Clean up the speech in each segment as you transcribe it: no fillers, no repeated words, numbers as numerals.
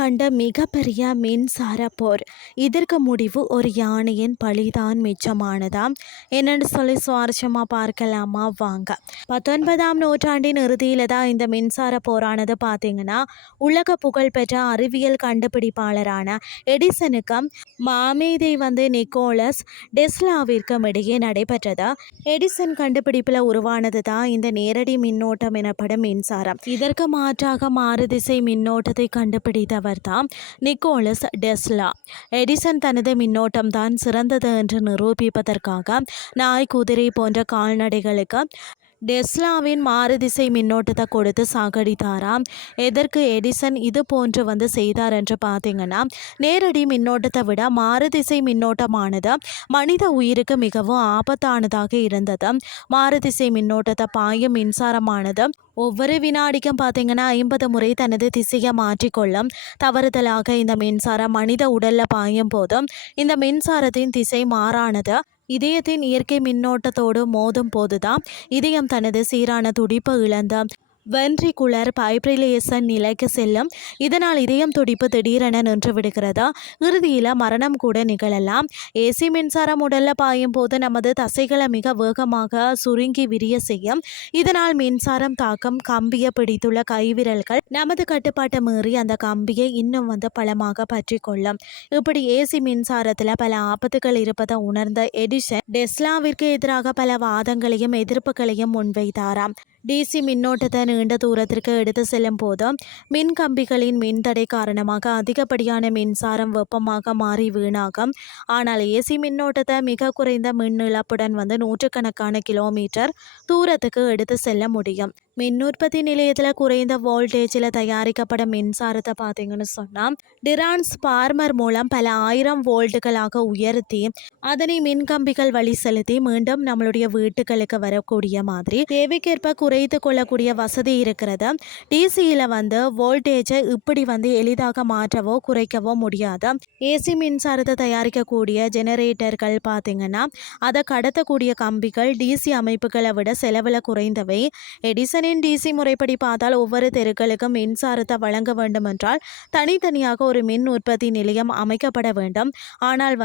கண்ட மிகப்பெரிய மின்சார போர். இதற்கு முடிவு ஒரு யானையின் பழிதான் மிச்சமானதாம். என்னன்னு சொல்லி சுவாரஸ்யமா பார்க்கலாமா வாங்க. 19ஆம் நூற்றாண்டின் இறுதியில தான் இந்த மின்சார போரானது பார்த்தீங்கன்னா உலக புகழ்பெற்ற அறிவியல் கண்டுபிடிப்பாளரான எடிசனுக்கும் மாமேதை நிக்கோலஸ் டெஸ்லாவிற்கும் இடையே நடைபெற்றது. எடிசன் கண்டுபிடிப்பில் உருவானது தான் இந்த நேரடி மின்னோட்டம் எனப்படும் மின்சாரம். இதற்கு மாற்றாக மாறுதிசை மின்னோட்டத்தை கண்டுபிடித்தவர் தான் நிக்கோலஸ் டெஸ்லா. எடிசன் தனது மின்னோட்டம் தான் சிறந்தது என்று நிரூபிப்பதற்காக நாய், குதிரை போன்ற கால்நடைகளுக்கு டெஸ்லாவின் மாறுதிசை மின்னோட்டத்தை கொடுத்து சாகடித்தாராம். எதற்கு எடிசன் இது போன்று செய்தார் என்று பார்த்தீங்கன்னா, நேரடி மின்னோட்டத்தை விட மாறுதிசை மின்னோட்டமானது மனித உயிருக்கு மிகவும் ஆபத்தானதாக இருந்தது. மாறுதிசை மின்னோட்டத்தை பாயும் மின்சாரமானது ஒவ்வொரு வினாடிக்கும் பார்த்தீங்கன்னா 50 முறை தனது திசையை மாற்றிக்கொள்ளும். தவறுதலாக இந்த மின்சாரம் மனித உடல்ல பாயும் போதும் இந்த மின்சாரத்தின் திசை மாறானது இதயத்தின் இயற்கை மின்னோட்டத்தோடு மோதும் போதுதான் இதயம் தனது சீரான துடிப்பு இழந்த வென்ட்ரிகுலர் ஃபைப்ரிலேஷன் நிலைக்கு செல்லும். இதனால் இதயம் துடிப்பு திடீரென நின்று விடுகிறதா, இறுதியில் மரணம் கூட நிகழலாம். ஏசி மின்சாரம் உடல்ல பாயும் போது நமது தசைகளை மிக வேகமாக சுருங்கி விரிய செய்யும். இதனால் மின்சாரம் தாக்கம் கம்பியை பிடித்துள்ள கைவிரல்கள் நமது கட்டுப்பாட்டை மீறி அந்த கம்பியை இன்னும் பலமாக பற்றி கொள்ளும். இப்படி ஏசி மின்சாரத்தில் பல ஆபத்துகள் இருப்பதை உணர்ந்த எடிசன் டெஸ்லாவிற்கு எதிராக பல வாதங்களையும் எதிர்ப்புகளையும் முன்வைத்தாராம். டிசி மின்னோட்டத்தை நீண்ட தூரத்திற்கு எடுத்து செல்லும் போது மின் கம்பிகளின் மின்தடை காரணமாக அதிகப்படியான மின்சாரம் வெப்பமாக மாறி வீணாகும். ஆனால் ஏசி மின்னோட்டத்தை மிக குறைந்த மின் இழப்புடன் நூற்றுக்கணக்கான கிலோமீட்டர் தூரத்துக்கு எடுத்து செல்ல முடியும். மின் உற்பத்தி நிலையத்தில் குறைந்த வோல்டேஜில் தயாரிக்கப்படும் மின்சாரத்தை பார்த்தீங்கன்னு சொன்னால் டிரான்ஸ்பார்மர் மூலம் பல 1000 வோல்ட்டுகளாக உயர்த்தி அதனை மின் கம்பிகள் வழி செலுத்தி மீண்டும் நம்மளுடைய வீட்டுகளுக்கு வரக்கூடிய மாதிரி தேவைக்கேற்ப குறைத்து கொள்ளக்கூடிய வசதி இருக்கிறது. டிசியில் வோல்டேஜை இப்படி எளிதாக மாற்றவோ குறைக்கவோ முடியாது. ஏசி மின்சாரத்தை தயாரிக்கக்கூடிய ஜெனரேட்டர்கள் பார்த்தீங்கன்னா அதை கடத்தக்கூடிய கம்பிகள் டிசி அமைப்புகளை விட செலவில் குறைந்தவை. எடிசனின் டிசி முறைப்படி பார்த்தால் ஒவ்வொரு தெருக்களுக்கும் மின்சாரத்தை வழங்க வேண்டும் என்றால் தனித்தனியாக ஒரு மின் உற்பத்தி நிலையம் அமைக்கப்பட வேண்டும். ஆனால்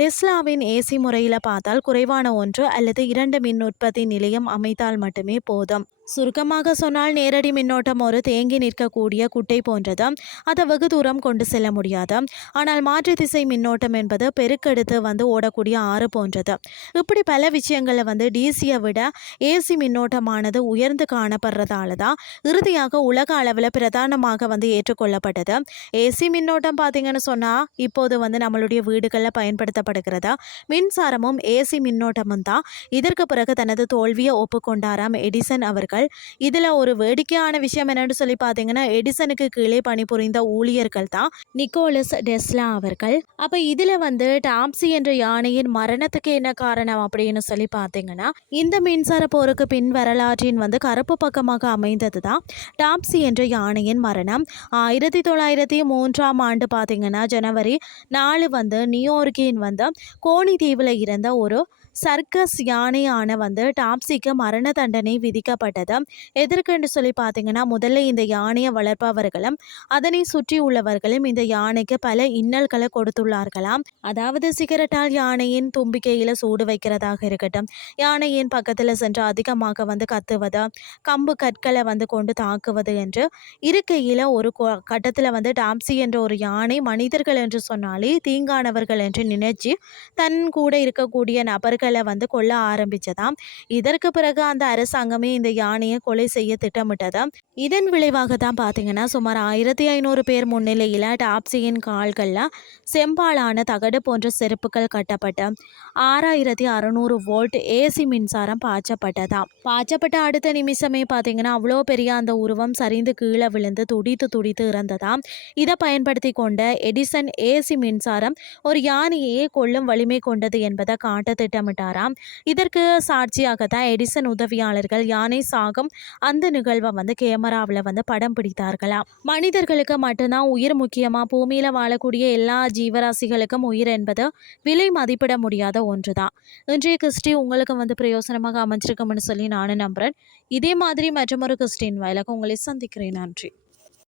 டெஸ்லாவின் ஏசி முறையில் பார்த்தால் குறைவான 1 அல்லது 2 மின் உற்பத்தி நிலையம் அமைத்தால் மட்டுமே போதும். சுருக்கமாக சொன்னால் நேரடி மின்னோட்டம் ஒரு தேங்கி நிற்கக்கூடிய குட்டை போன்றது. அதை வெகு தூரம் கொண்டு செல்ல முடியாது. ஆனால் மாற்று திசை மின்னோட்டம் என்பது பெருக்கெடுத்து ஓடக்கூடிய ஆறு போன்றது. இப்படி பல விஷயங்களை டிசியை விட ஏசி மின்னோட்டமானது உயர்ந்து காணப்படுறதால தான் இறுதியாக உலக அளவில் பிரதானமாக ஏற்றுக்கொள்ளப்பட்டது. ஏசி மின்னோட்டம் பார்த்தீங்கன்னு சொன்னால் இப்போது நம்மளுடைய வீடுகளில் பயன்படுத்தப்படுகிறதா மின்சாரமும் ஏசி மின்னோட்டமும் தான். இதற்கு பிறகு தனது தோல்வியை ஒப்புக்கொண்டாராம் எடிசன் அவர்கள். இதுல ஒரு வேடிக்கையான விஷயம் என்னன்னு சொல்லி பார்த்தீங்கன்னா, எடிசனுக்கு கீழே பணிபுரிந்த ஊழியர்கள் தான் நிக்கோலஸ் டெஸ்லா அவர்கள். அப்ப இதுல டாப்சி என்ற யானையின் மரணத்துக்கு என்ன காரணம் அப்படின்னு சொல்லி பார்த்தீங்கன்னா, இந்த மின்சார போருக்கு பின் வரலாற்றின் கருப்பு பக்கமாக அமைந்தது தான் டாப்சி என்ற யானையின் மரணம். 1903ஆம் ஆண்டு பார்த்தீங்கன்னா ஜனவரி 4 நியூயார்க்கின் கோனி தீவில் இருந்த ஒரு சர்க்கஸ் யானையான டாப்சிக்கு மரண தண்டனை விதிக்கப்பட்டது. எதற்குன்னு சொல்லி பார்த்தீங்கன்னா, முதல்ல இந்த யானையை வளர்ப்பவர்களும் அதனை சுற்றி உள்ளவர்களும் இந்த யானைக்கு பல இன்னல்களை கொடுத்துள்ளார்களாம். அதாவது சிகரெட்டால் யானையின் தும்பிக்கையில் சூடு வைக்கிறதாக இருக்கட்டும், யானையின் பக்கத்தில் சென்று அதிகமாக கத்துவது, கம்பு கற்களை கொண்டு தாக்குவது என்று இருக்கையில் ஒரு கட்டத்தில் டாப்சி என்ற ஒரு யானை மனிதர்கள் என்று சொன்னாலே தீங்கானவர்கள் என்று நினைச்சு தன் கூட இருக்கக்கூடிய நபர்கள் கொல்ல ஆரம்பிச்சதாம். இதற்கு பிறகு அந்த அரசாங்கமே இந்த யானையை கொலை செய்ய திட்டமிட்டது. இதன் விளைவாக தான் பார்த்தீங்கன்னா சுமார் 1500 பேர் முன்னிலையில் டாப்சியின் கால்களில் செம்பாலான தகடு போன்ற செருப்புகள் கட்டப்பட்டு 6600 வோல்ட் ஏசி மின்சாரம் பாய்ச்சப்பட்டதாம். பாய்ச்சப்பட்ட அடுத்த நிமிஷமே பார்த்தீங்கன்னா அவ்வளோ பெரிய அந்த உருவம் சரிந்து கீழே விழுந்து துடித்து இறந்ததாம். இதை பயன்படுத்தி கொண்ட எடிசன் ஏசி மின்சாரம் ஒரு யானையே கொல்லும் வலிமை கொண்டது என்பதை காட்ட திட்டமிட்டாராம். இதற்கு சாட்சியாகத்தான் எடிசன் உதவியாளர்கள் யானை சாகும் அந்த நிகழ்வை கேமராவில் படம் பிடித்தார்களாம். மனிதர்களுக்கு மட்டும்தான் உயிர் முக்கியமா? பூமியில வாழக்கூடிய எல்லா ஜீவராசிகளுக்கும் உயிர் என்பது விலை மதிப்பிட முடியாத ஒன்றுதான். இன்றைய கிறிஸ்டி உங்களுக்கு பிரயோசனமாக அமைஞ்சிருக்கும்னு சொல்லி நானும் நம்புறேன். இதே மாதிரி மற்றொரு கிறிஸ்டின் வாயிலாக உங்களை சந்திக்கிறேன். நன்றி.